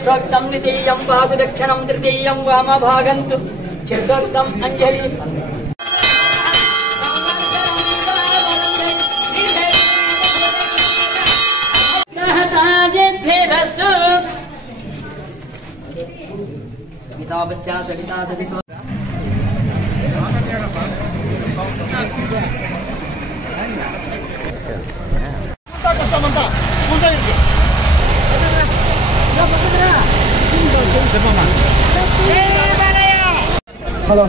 यथोक्तं द्वितीयं बाहुदक्षिणं तृतीयं वामभागन्तु चतुर्थं अंजलि Hello.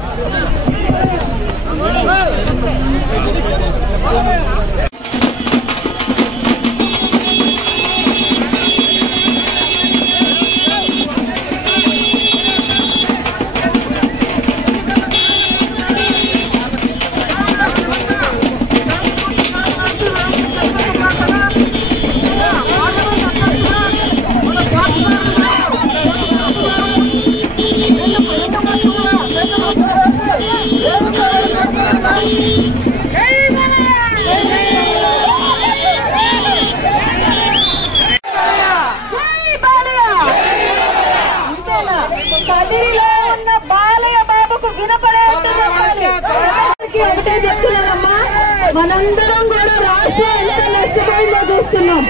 మనందరం కూడా రాష్ట్రం ఎంత నష్టపోయిందో చూస్తున్నాం.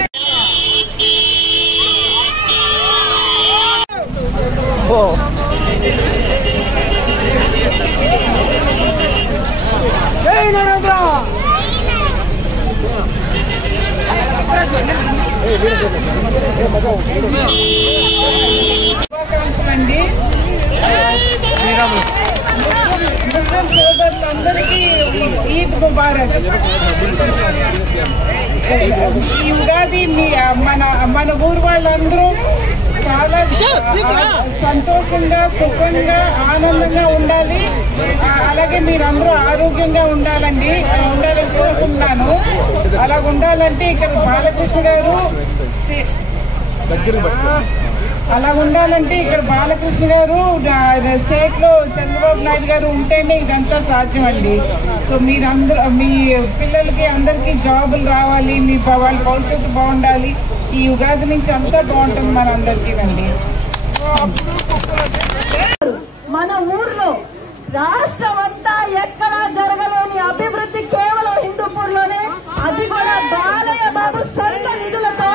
శుభాకాంక్షలండి. ముస్లిం సోదరులందరికీ ఈద్ ముబారక్. ఈ ఉగాది మన ఊరు వాళ్ళందరూ చాలా సంతోషంగా సుఖంగా ఆనందంగా ఉండాలి. అలాగే మీరందరూ ఆరోగ్యంగా ఉండాలని కోరుకుంటున్నాను. అలా ఉండాలంటే ఇక్కడ బాలకృష్ణ గారు స్టేట్ లో చంద్రబాబు నాయుడు గారు ఉంటేనే ఇదంతా సాధ్యం అండి. సో మీరందరూ మీ పిల్లలకి అందరికీ జాబులు రావాలి, మీ వాళ్ళ భవిష్యత్తు బాగుండాలి. ఈ ఉగాది నుంచి అంతా బాగుంటుంది మనందరికీ అండి. మన ఊర్లో రాష్ట్రం అంతా ఎక్కడా జరగలేని అభివృద్ధి కేవలం హిందూపూర్లోనే, అది కూడా బాలయ్య బాబు సొంత నిధులతో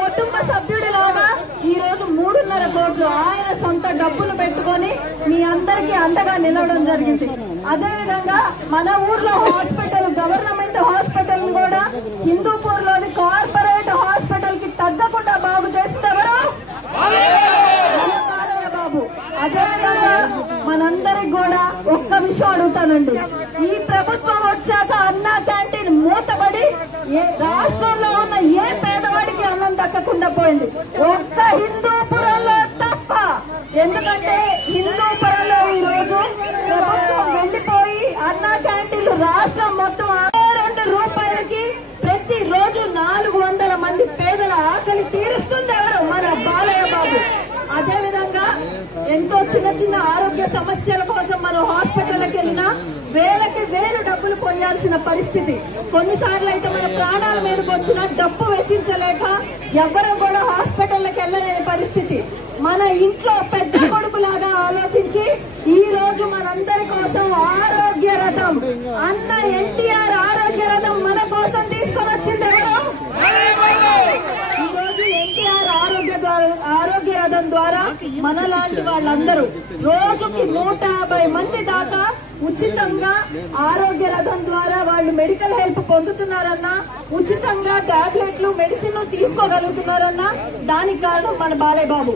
కుటుంబ సభ్యుడిలాగా ఈ రోజు 3.5 కోట్లు ఆయన సొంత డబ్బులు పెట్టుకొని మీ అందరికీ అండగా నిలవడం జరిగింది. అదే విధంగా మన ఊర్లో హాస్పిటల్, గవర్నమెంట్ హాస్పిటల్ కూడా హిందూపూర్ లోని కార్పొరేట్ హాస్పిటల్ కి తగ్గకుండా బాగు చేసింది ఎవరు? బాలయ్య బాబు. అదే విధంగా మనందరికి కూడా ఒక్క విషయం అడుగుతానండి. ఈ ప్రభుత్వం వచ్చాక అన్నా క్యాంటీన్ మూతపడి రాష్ట్రంలో ఉన్న ఏ పేదవాడికి అన్నం దక్కకుండా పోయింది, ఒక్క హిందూపురంలో తప్ప. ఎందుకంటే హిందూపురంలో ఈ రోజు ప్రభుత్వం వెళ్లిపోయి అన్నా క్యాంటీన్లు రాష్ట్రం మొత్తం 2 రూపాయలకి ప్రతి రోజు 400 మంది పేదల ఆకలి తీరుస్తుంది ఎవరు? మన బాలయ్య బాబు. అదే విధంగా ఎంతో చిన్న ఆరోగ్య సమస్యల కోసం మనం హాస్పిటల్కి వెళ్ళినా వేలకి వేలు డబ్బులు పొందాల్సిన పరిస్థితి. కొన్నిసార్లు అయితే మన ప్రాణాల మీదకి వచ్చిన డబ్బు వెచ్చించలేక ఎవ్వరూ కూడా హాస్పిటల్కి వెళ్ళలేని పరిస్థితి. మన ఇంట్లో పెద్ద కొడుకులాగా ఆలోచించి ఈ రోజు మనందరి కోసం ఆరోగ్య రథం, అన్న ఎన్టీఆర్ ఆరోగ్య రథం మన కోసం తీసుకొని వచ్చింది ఎవరు? ఈ రోజు ఎన్టీఆర్ ఆరోగ్య రథం ద్వారా మనలాంటి వాళ్ళందరూ రోజుకి 150 మంది దాకా ఉచితంగా ఆరోగ్య రథం ద్వారా వాళ్ళు మెడికల్ హెల్ప్ పొందుతున్నారన్నా, ఉచితంగా టాబ్లెట్లు మెడిసిన్ తీసుకోగలుగుతున్నారన్నా దానికి కారణం మన బాలయ్య బాబు.